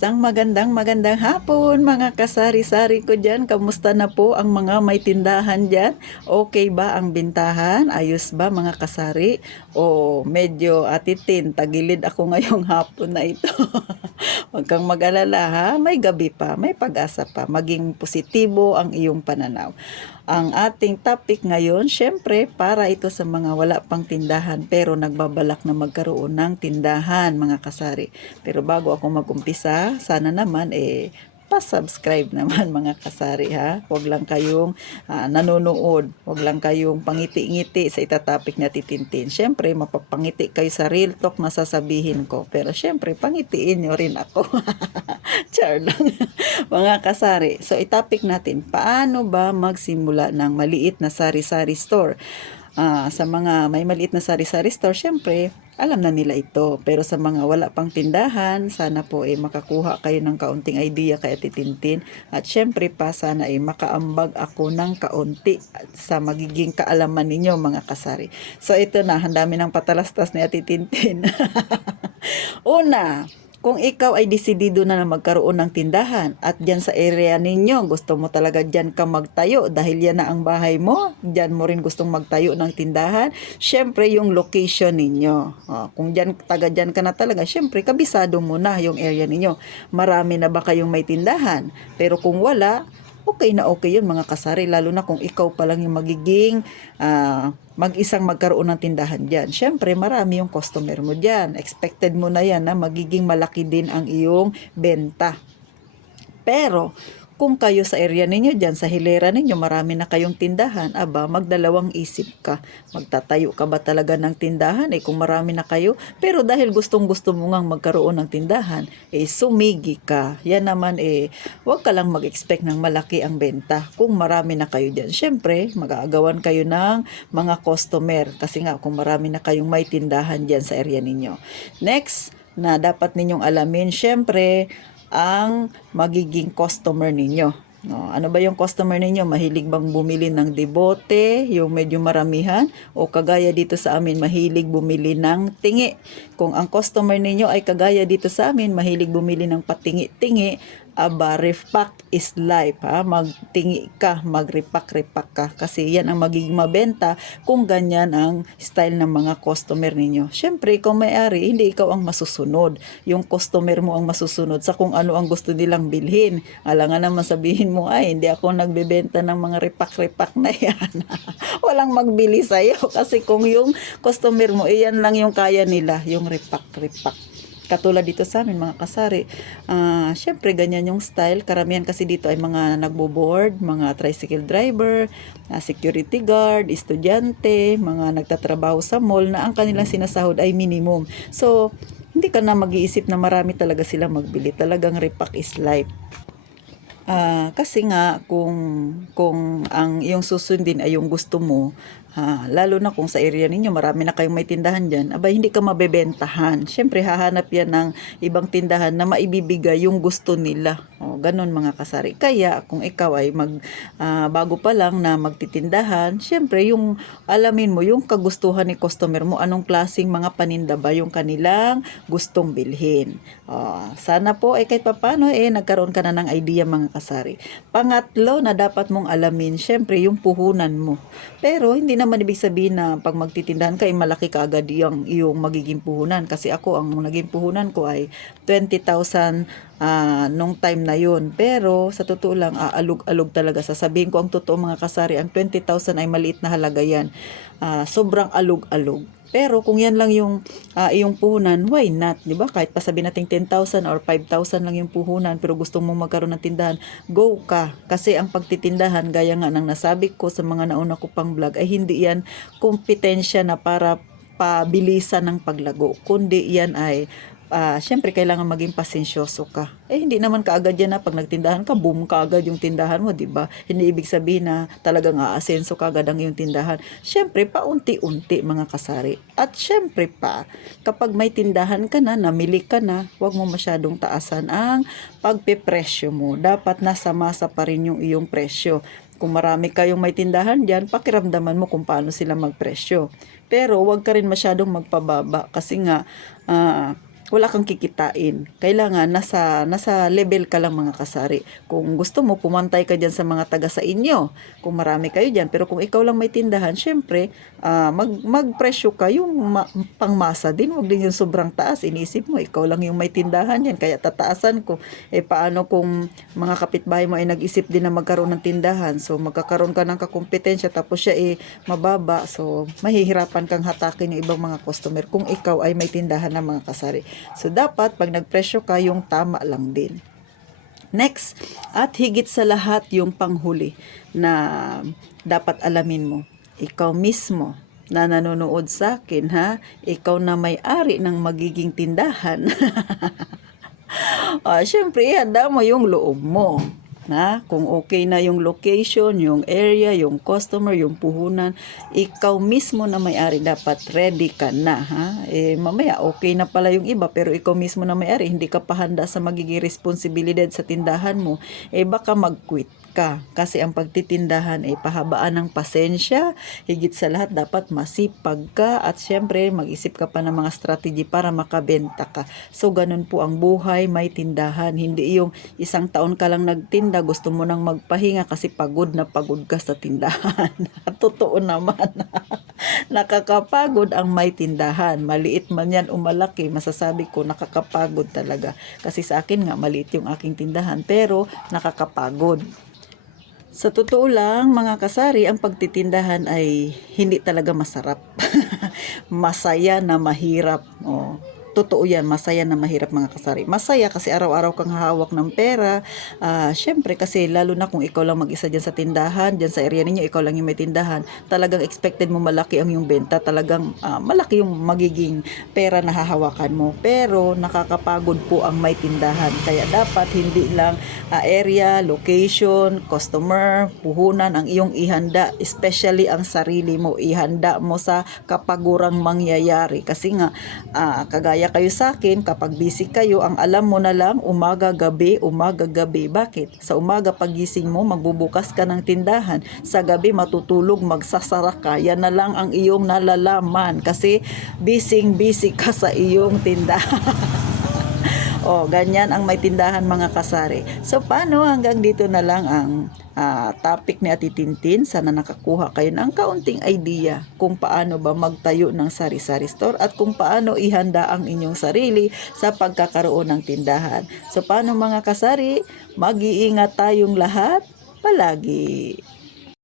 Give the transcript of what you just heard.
Isang magandang hapon mga kasari-sari ko dyan. Kamusta na po ang mga may tindahan dyan? Okay ba ang bintahan? Ayos ba mga kasari? O medyo atitin, tagilid ako ngayong hapon na ito. Huwag kang mag-alala ha, may gabi pa, may pag-asa pa. Maging positibo ang iyong pananaw. Ang ating topic ngayon, syempre para ito sa mga wala pang tindahan pero nagbabalak na magkaroon ng tindahan mga kasari. Pero bago ako mag-umpisa, sana naman pa-subscribe naman mga kasari ha. Huwag lang kayong nanonood, huwag lang kayong pangiti-ngiti sa itatapik na titintin. Syempre, mapapangiti kayo sa real talk na sasabihin ko. Pero syempre, pangitiin nyo rin ako. Char lang. Mga kasari. So, itapik natin, paano ba magsimula ng maliit na sari-sari store? Sa mga may maliit na sari-sari store, syempre, alam na nila ito. Pero sa mga wala pang tindahan, sana po makakuha kayo ng kaunting idea kay Ate Tintin. At syempre pa, sana makaambag ako ng kaunti sa magiging kaalaman ninyo mga kasari. So ito na, ang dami ng patalastas ni Ate Tintin. Una, kung ikaw ay desidido na magkaroon ng tindahan at dyan sa area ninyo, gusto mo talaga dyan ka magtayo dahil yan na ang bahay mo, dyan mo rin gustong magtayo ng tindahan, syempre yung location ninyo. Kung dyan, taga dyan ka na talaga, syempre kabisado mo na yung area ninyo. Marami na ba kayong may tindahan? Pero kung wala, okay na okay yun mga kasari, lalo na kung ikaw pa lang yung magiging mag-isang magkaroon ng tindahan dyan. Syempre, marami yung customer mo dyan. Expected mo na yan na magiging malaki din ang iyong benta. Pero, kung kayo sa area ninyo dyan, sa hilera ninyo, marami na kayong tindahan, aba, magdalawang isip ka. Magtatayo ka ba talaga ng tindahan? Kung marami na kayo, pero dahil gustong-gusto mo ngang magkaroon ng tindahan, sumigi ka. Yan naman, huwag ka lang mag-expect ng malaki ang benta. Kung marami na kayo dyan, syempre, mag-aagawan kayo ng mga customer. Kasi nga, kung marami na kayong may tindahan dyan sa area ninyo. Next, na dapat ninyong alamin, syempre, ang magiging customer ninyo. No, ano ba yung customer ninyo? Mahilig bang bumili ng debote, yung medyo maramihan? O kagaya dito sa amin, mahilig bumili ng tingi? Kung ang customer ninyo ay kagaya dito sa amin, mahilig bumili ng patingi-tingi, aba, repack is life. Magtingi ka, mag-repack ka. Kasi yan ang magiging mabenta kung ganyan ang style ng mga customer ninyo. Syempre, ikaw may-ari, hindi ikaw ang masusunod. Yung customer mo ang masusunod sa kung ano ang gusto nilang bilhin. Alangan naman sabihin mo, ay, hindi ako nagbebenta ng mga repack na yan. Walang magbili sa'yo. Kasi kung yung customer mo, yan lang yung kaya nila, yung repack. Katulad dito sa amin mga kasari, syempre ganyan yung style. Karamihan kasi dito ay mga nagbo-board, mga tricycle driver, security guard, estudyante, mga nagtatrabaho sa mall na ang kanilang sinasahod ay minimum. So, hindi ka na mag-iisip na marami talaga sila magbili. Talagang repack is life. Kasi nga kung ang iyong susundin ay yung gusto mo, lalo na kung sa area ninyo marami na kayong may tindahan dyan, abay hindi ka mabebentahan. Syempre hahanap yan ng ibang tindahan na maibibigay yung gusto nila. Ganon mga kasari. Kaya kung ikaw ay bago pa lang na magtitindahan, syempre yung alamin mo yung kagustuhan ni customer mo, anong klaseng mga paninda ba yung kanilang gustong bilhin. Sana po kahit papano nagkaroon ka na ng idea mga kasari. Pangatlo na dapat mong alamin, syempre yung puhunan mo. Pero hindi naman ibig sabihin na pag magtitindahan ka malaki ka agad yung magiging puhunan. Kasi ako ang naging puhunan ko ay 20,000 nung time na yun. Pero sa totoo lang, alug-alug talaga. Sasabihin ko ang totoo mga kasari, ang 20,000 ay maliit na halaga yan. Sobrang alug-alug. Pero kung yan lang yung iyong puhunan, why not? Diba? Kahit pa sabihin natin 10,000 or 5,000 lang yung puhunan, pero gusto mong magkaroon ng tindahan, go ka. Kasi ang pagtitindahan, gaya nga ng nasabi ko sa mga nauna ko pang vlog, ay hindi yan kompetensya na para pabilisan ng paglago. Kundi yan ay syempre kailangan maging pasensyoso ka. Hindi naman kaagad yan na pag nagtindahan ka, boom kaagad yung tindahan mo, 'di ba? Hindi ibig sabihin na talagang aasenso kaagad ang iyong tindahan. Syempre paunti-unti mga kasari. At syempre pa, kapag may tindahan ka na, namili ka na, 'wag mo masyadong taasan ang pagpepresyo mo. Dapat nasa masa pa rin yung iyong presyo. Kung marami kayong may tindahan diyan, pakiramdaman mo kung paano sila magpresyo. Pero 'wag ka rin masyadong magpababa kasi nga wala kang kikitain. Kailangan nasa level ka lang mga kasari. Kung gusto mo, pumantay ka dyan sa mga taga sa inyo. Kung marami kayo dyan. Pero kung ikaw lang may tindahan, syempre, magpresyo ka yung pangmasa din. Huwag din yung sobrang taas. Inisip mo, ikaw lang yung may tindahan yan. Kaya tataasan ko. Paano kung mga kapitbahay mo ay nag-isip din na magkaroon ng tindahan? So, magkakaroon ka ng kakumpetensya tapos siya mababa. So, mahihirapan kang hatakin yung ibang mga customer kung ikaw ay may tindahan ng mga kasari. So, dapat pag nagpresyo ka, yung tama lang din. Next, at higit sa lahat yung panghuli na dapat alamin mo. Ikaw mismo na nanonood sa akin, ha? Ikaw na may-ari ng magiging tindahan. Syempre, ihanda mo yung loob mo. Kung okay na yung location, yung area, yung customer, yung puhunan, ikaw mismo na may-ari, dapat ready ka na, ha? Mamaya okay na pala yung iba, pero ikaw mismo na may-ari, hindi ka pa handa sa magiging responsibilidad sa tindahan mo, baka mag-quit ka. Kasi ang pagtitindahan ay pahabaan ng pasensya. Higit sa lahat, dapat masipag ka at syempre mag-isip ka pa ng mga strategy para makabenta ka. So, ganun po ang buhay, may tindahan. Hindi yung isang taon ka lang nagtinda, gusto mo nang magpahinga kasi pagod na pagod ka sa tindahan. Totoo naman. Nakakapagod ang may tindahan. Maliit man yan o malaki, masasabi ko nakakapagod talaga. Kasi sa akin nga, maliit yung aking tindahan, pero nakakapagod. Sa totoo lang, mga kasari, ang pagtitindahan ay hindi talaga masarap. Masaya na mahirap. Totoo yan, masaya na mahirap mga kasari. Masaya kasi araw-araw kang hawak ng pera. Syempre kasi lalo na kung ikaw lang mag-isa dyan sa tindahan, dyan sa area ninyo, ikaw lang yung may tindahan, talagang expected mo malaki ang yung benta, talagang malaki yung magiging pera na hahawakan mo. Pero nakakapagod po ang may tindahan. Kaya dapat hindi lang area, location, customer, puhunan ang iyong ihanda, especially ang sarili mo, ihanda mo sa kapagurang mangyayari. Kasi nga, kagaya kayo sa akin, kapag busy kayo, ang alam mo na lang, umaga, gabi. Bakit? Sa umaga, pagising mo, magbubukas ka ng tindahan. Sa gabi, matutulog, magsasara ka. Yan na lang ang iyong nalalaman. Kasi, busy ka sa iyong tindahan. Ganyan ang may tindahan mga kasari. So, paano? Hanggang dito na lang ang topic ni Ate Tintin. Sana nakakuha kayo ng kaunting idea kung paano ba magtayo ng sari-sari store at kung paano ihanda ang inyong sarili sa pagkakaroon ng tindahan. So, paano mga kasari? Mag-iingat tayong lahat palagi.